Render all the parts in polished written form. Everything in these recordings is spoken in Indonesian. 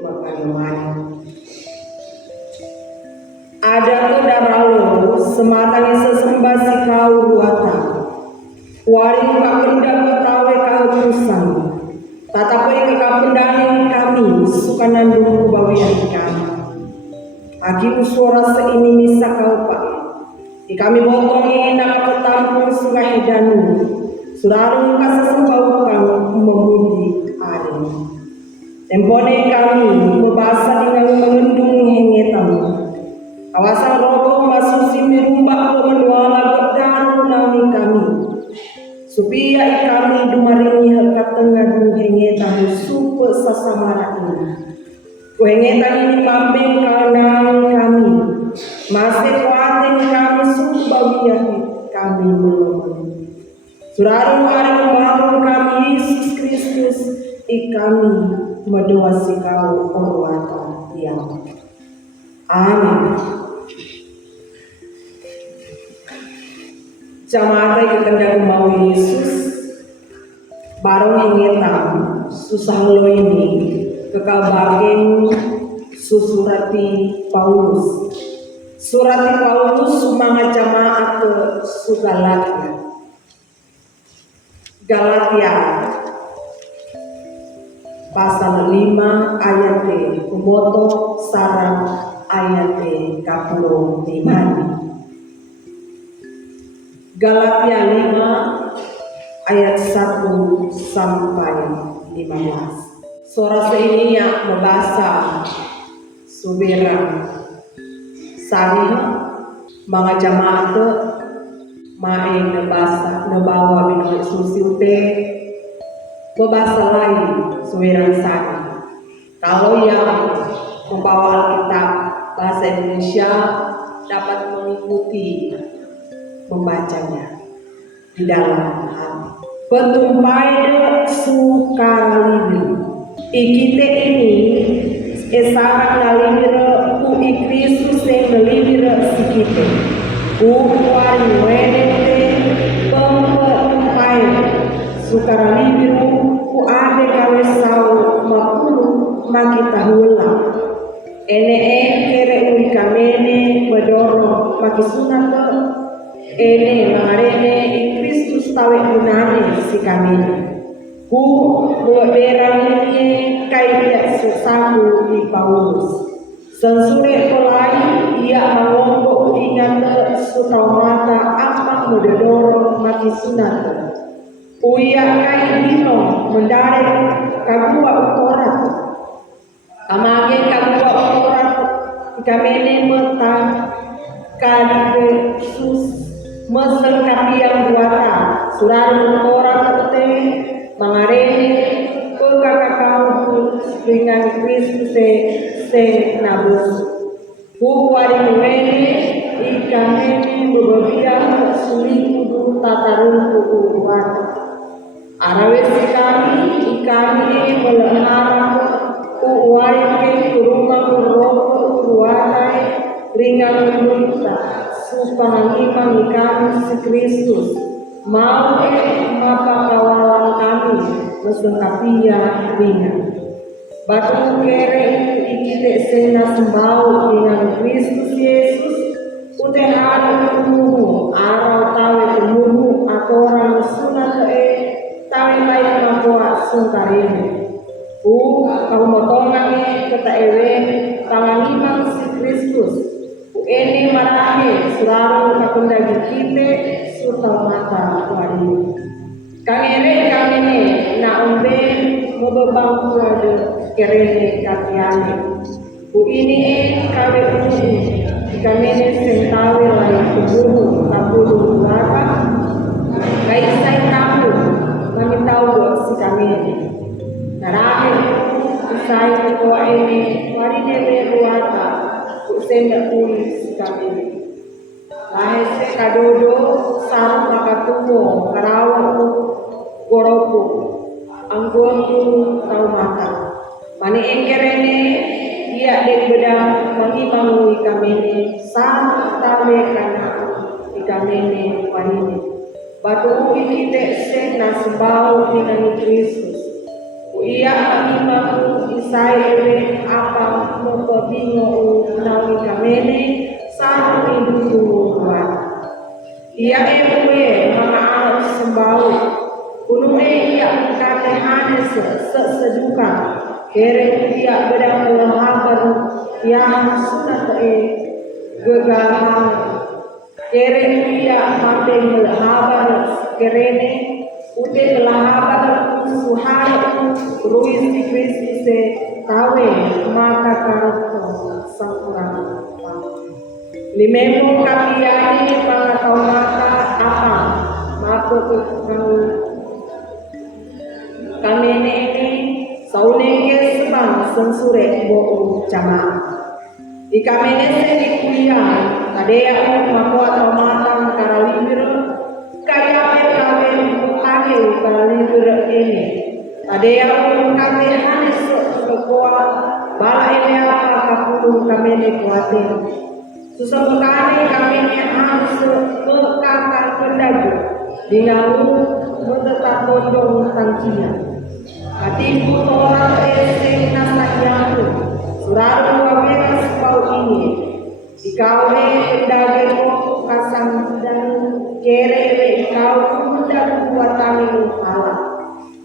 makanan. Ada ke daralo sematang sesembah si kau ruatan. Waring kakenda betawe kautusan. Tatapai kekapendani kami suka nandung kebawian kami. Aki suara seini misa kau pak. Kami botongi nak ketampung sungai danu. Surarung kasesembau kang memuji hari. Tempone kami berbahasa dengan mengendung hengetam. Kawasan rogo masusi merumbak pemenuala berdaru nami kami. Supaya kami dumaringi hekat tengah hengetam supe sasamara ini. Hengetam ini mambeng kanang kami. Masih kuatin kami subawiah kami melemah. Surarung arung marung kami Yesus Kristus kami mendoa si kau perwata yang amin. Jamaat kekendak mau Yesus barong ingetam susah lo ini kekal bagen susurati Paulus sumanga jamaat ke Galatia pasal 5 ayat kumoto sarang ayat 25. Galatia 5 ayat 1 sampai 15. Suara ini yang membahasa subiran sari mga jamaat main nebasa nebawa minum susi ute membahasa lain suwiran sari. Kalau yang membawa Alkitab bahasa Indonesia dapat mengikuti membacanya di dalam hati. Petumpai sukaralibi ikite ini esarang nalibira ku Kristus yang nalibira sikite kuan wenete petumpai sukaralibiru ku ade kawe sau makulu makita hula ene kere uikamene medoro makisunat ene mangarene Kristus tawe gunane si kami ku moderanine kaya sesaku di Paulus sensure kolai ia mangombo ingat sutamata apa medoro makisunat uya kai dino mendare kabua utorat amage kabua utorat kamene meta kade sus mesengkapi yang buata surah orang te mangarene ke kakakau dengan Kristus se nabus buwari mene ikamene berbia suliku tatarun kuat arawes kami melehara uwari ke kuruma roh kuatai ringan menurut supangimang kami si Kristus mau mapa kawalan kami mesengkapia ringan batu kere ikite sena sembau dengan Kristus Yesus utehan umumu arau tawe umumu akorang sunat tawe baik mampuat sungkarini kau motongan kata ewe pangimang si Kristus ini marahe selalu kakundagi kite suta mata wari kangere kamene na umbe mobebang kuade kerene kakiane ku ini kawe uji kamene sentawe lai kubuhu kabulu laka kai sai tamu kami tahu si kamene narahe sai ko ini wari debe ruata senda tulis kami lahese kadodo sarung makatumo karawu goroku anggonku tau mata mani engkerene dia dek bedang mangimangui kamene sang tawe kana ikamene wanine batu ikite se nasbau dengan Kristus iya mangimangku isai pebingo nawi kamene sami dudu kuat. Ia ewe mga anak sembau gunung ia katehane seduka kere ia bedang lahabar yang sunat gegahang kere ia mabeng lahabar kerene ute lahabar suhai ruis di krisis tawe maka karuto sangkurang limemong kapiani pangatau mata apa mako kamene ini saunenge sebang sensure bo jama ikamene se dikuya kadea mako atau mata karalimir kaya kawe age karalimir ini kadea kate hanes sekoa bala ini apa kapulu kamene kuatin susamukane kamene harus mengkata pendagu dengan menetap tondong tangkian katiku orang eseng nasakyaku suraru wabera sepau ini ikawe dage koku kasang dan kere ikau kuda kuatani upala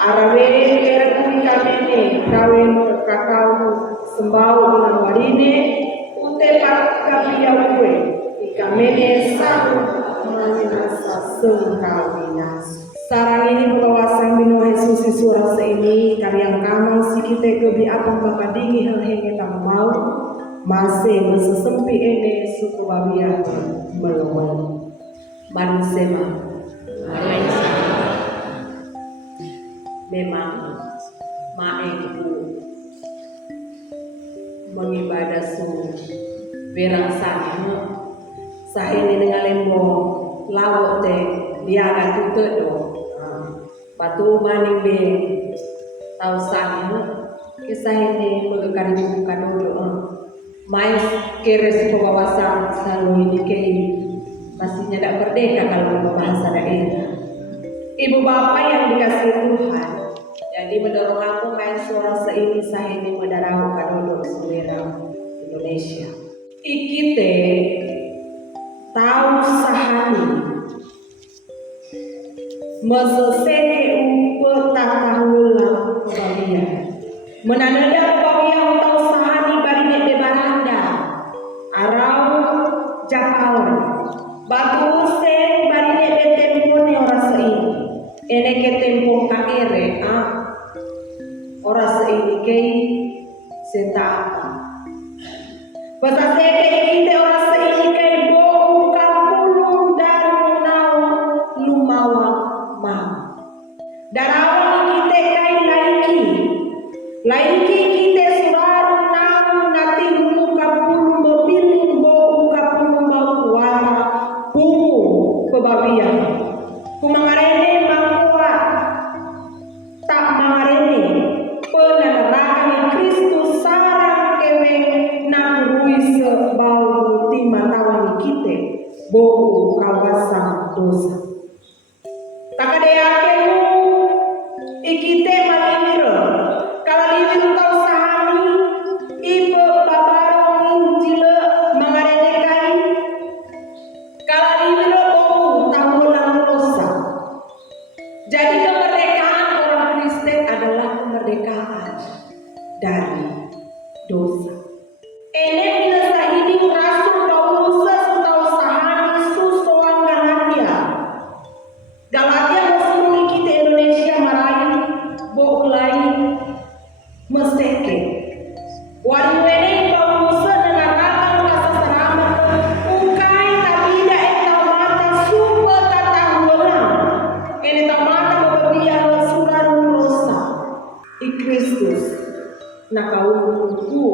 arawe kere kuikamene kawe kakau sembau dengan wadine utepat kapiyawe ikamene sahu manasa sengkawinas. Sarang ini berwawasan bino Jesus surah ini karyang kamang sikite kebi apang papadingi hal-henge tam mau masih mesesempi ene suku babia melawai manisema memang maengku mengibadah su berang sana sahini dengan lembong lawat teh biara tutut do batu maning be tau sana kisah ini mengekari buka dodo mais keres pewawasan selalu ini kei masih tidak merdeka kalau bahasa daerah. Ibu bapak yang dikasih Tuhan, jadi mendorong aku main suara seini sahini mendarau kadodo selera Indonesia. Ikite tahu sahani meseseke petatahulang pembalian menanada pembalian tahu sahani barinya de baranda arau jakal batu sen barinya de tempone ora seini ene ke tempong kakere ora seini kei senta apa pasaseke ikite ora seini kei bo kapulung daru nau lumawang ma darawan kita kai laiki kita suraru nau nati muka pulu memilih bo muka pulu mau kuara bungu kebabian kumangarene mangkuat tak mangarene penerangan Kristus sarang kewe nang ruis bau timatawan kita bo kawasan dosa takadeakemu ikite malimiro kalalivir tau sahani ibe babarong injile mangarenekai kalaliviro boku tahunan dosa. Jadi kemerdekaan orang Kristen adalah kemerdekaan dari dosa. Ene bila sahini rasul Paulus tau sahani susoan Galatia mesti kita Indonesia marahi bolai mesteke wariwene Paulus nenarakan kasasarama ukai tabida eta mata supa tatahula ene tamata babia suraru rosa i Kristus nakauku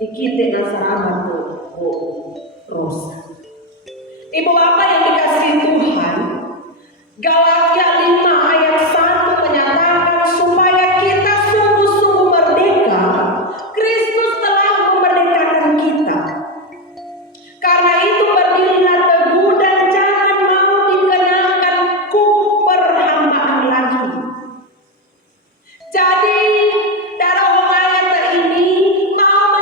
ikite nasarama to rosa. Ibu bapak yang dikasih Tuhan, Galatia 5 ayat 1 menyatakan supaya kita sungguh-sungguh merdeka. Kristus telah memerdekakan kita. Karena itu berdirilah teguh dan jangan mau dikenakan hukum perhambaan lagi. Jadi dalam ayat ini mau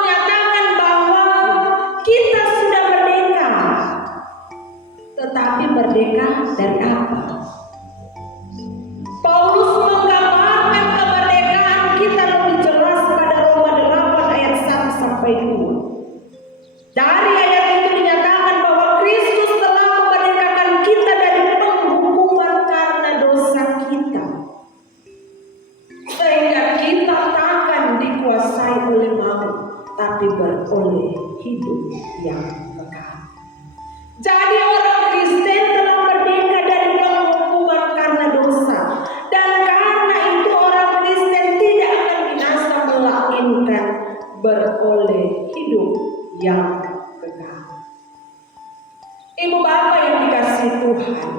tapi beroleh hidup yang kekal. Jadi orang Kristen telah merdeka dari hukuman karena dosa, dan karena itu orang Kristen tidak akan binasa melainkan beroleh hidup yang kekal. Ibu bapak yang dikasihi Tuhan,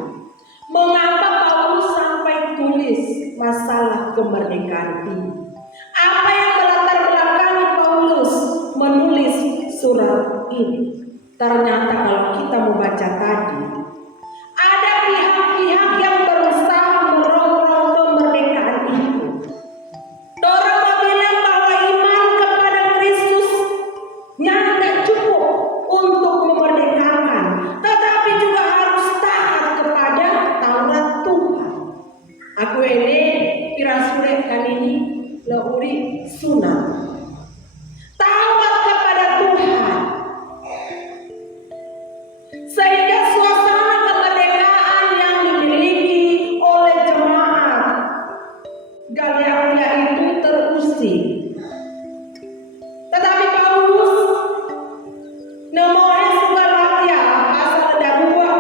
mengapa Paulus sampai tulis masalah kemerdekaan ini? Apa yang melatar belakangi Paulus menulis surat ini? Ternyata kalau kita membaca tadi, ada pihak-pihak yang berusaha merongrong kemerdekaan itu. Orang bilang bahwa iman kepada Kristus tidak cukup untuk memerdekakan, tetapi juga harus taat kepada Taurat Tuhan. Aku ini pirasure kan ini leuri sunat. Taat kepada Tuhan. Sehingga suasana kemerdekaan yang dimiliki oleh jemaat Galatia itu terusik. Tetapi Paulus nemohe Galatia pasal darua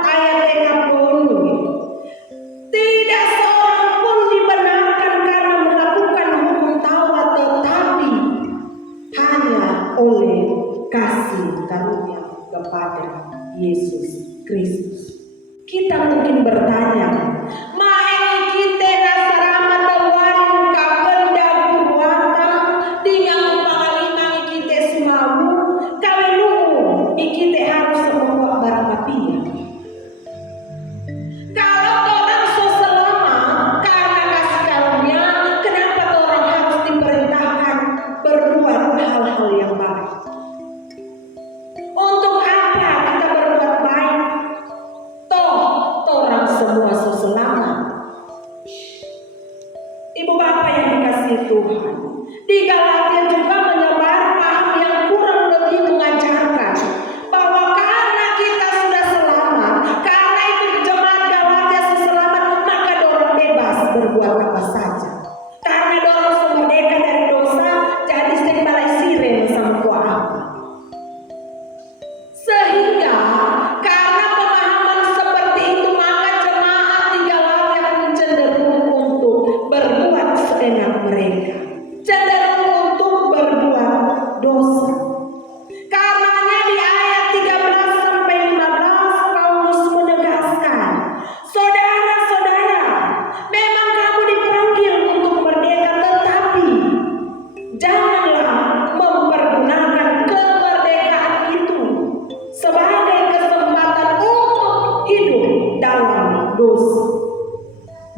ayat 30. Tidak seorang pun dibenarkan karena melakukan hukum Taurat, tetapi hanya oleh kasih karunia kepada Yesus Kristus. Kita mungkin bertanya, "Mae kita nasarama tawarin kabenda buata dengan panglima kita semau kawelu kita harus membawa barang kapia." Kalau orang selamat karena kasih karunia, kenapa orang harus diperintahkan berbuat hal-hal yang baik? Untuk apa kita berbuat baik? Toh orang semua selamat. Ibu bapak yang dikasihi Tuhan, di Galatia juga menyebar paham yang kurang lebih mengajarkan bahwa karena kita sudah selamat, karena itu jemaat Galatia selamat, maka dorang bebas berbuat apa saja. Karena dorang merdeka dari dosa, jadi sembelai siren sama kuah apa. Sehingga karena pemahaman seperti itu, maka jemaat di Galatia pun cenderung untuk berbuat seenak mereka, cenderung untuk berbuat dosa. Karenanya di ayat 13 sampai 15 Paulus menegaskan, "Saudara-saudara, memang kamu dipanggil untuk merdeka, tetapi janganlah mempergunakan kemerdekaan itu sebagai kesempatan untuk hidup dalam dosa,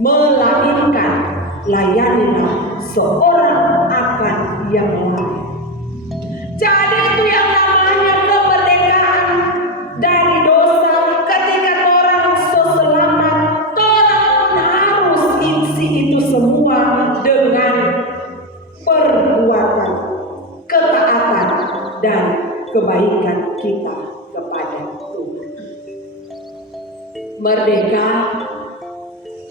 melainkan layanilah seorang akan yang lain." Jadi itu yang namanya kemerdekaan dari dosa. Ketika orang selamat, orang harus isi itu semua dengan perbuatan ketaatan dan kebaikan kita kepada Tuhan. Merdeka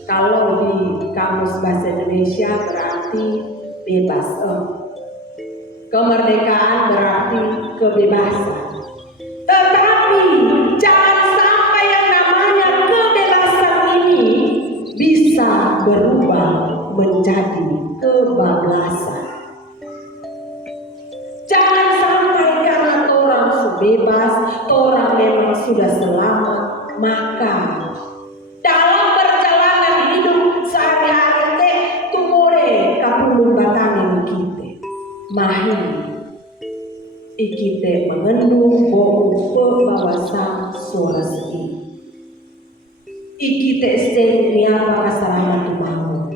kalau di kamus bahasa Indonesia berarti bebas. Kemerdekaan berarti kebebasan. Tetapi jangan sampai yang namanya kebebasan ini bisa berubah menjadi kebablasan. Jangan sampai karena orang bebas, orang memang sudah selamat, maka dalam perjalanan hidup sehari-hari teh tumore kapulung batang kita. Mahi ikite mengendung bau pembawasan suara sedih. Ikite este niapa kasalahan tumamu.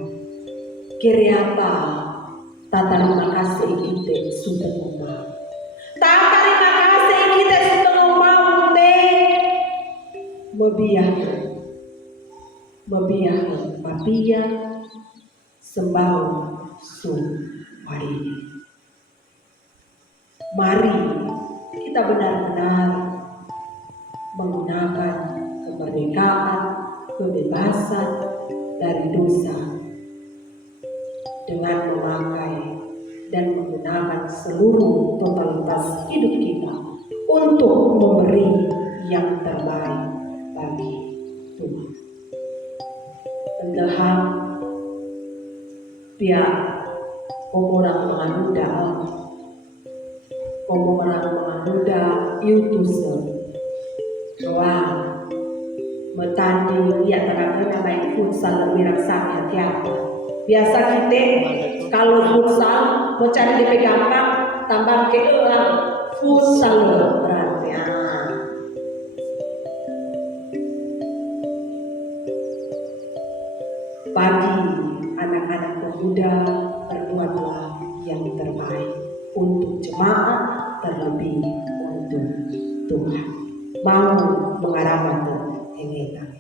Kiri apa tata terima kasih ikite sudah memau. Tata terima kasih ikite sudah memau mebiah papia sembau su hari. Mari kita benar-benar menggunakan kemerdekaan, kebebasan dari dosa dengan memakai dan menggunakan seluruh totalitas hidup kita untuk memberi yang terbaik bagi Tuhan. Pendahan pihak orang menganuda, orang menganuda YouTube wah metandi dia terangkan nama futsal lebih raksanya tiap. Biasa kita kalau futsal mau cari DP gampang tambah ke futsal berarti bagi anak-anak pemuda berbuatlah yang terbaik untuk jemaat, terlebih untuk Tuhan. Mau mengarahkan ini.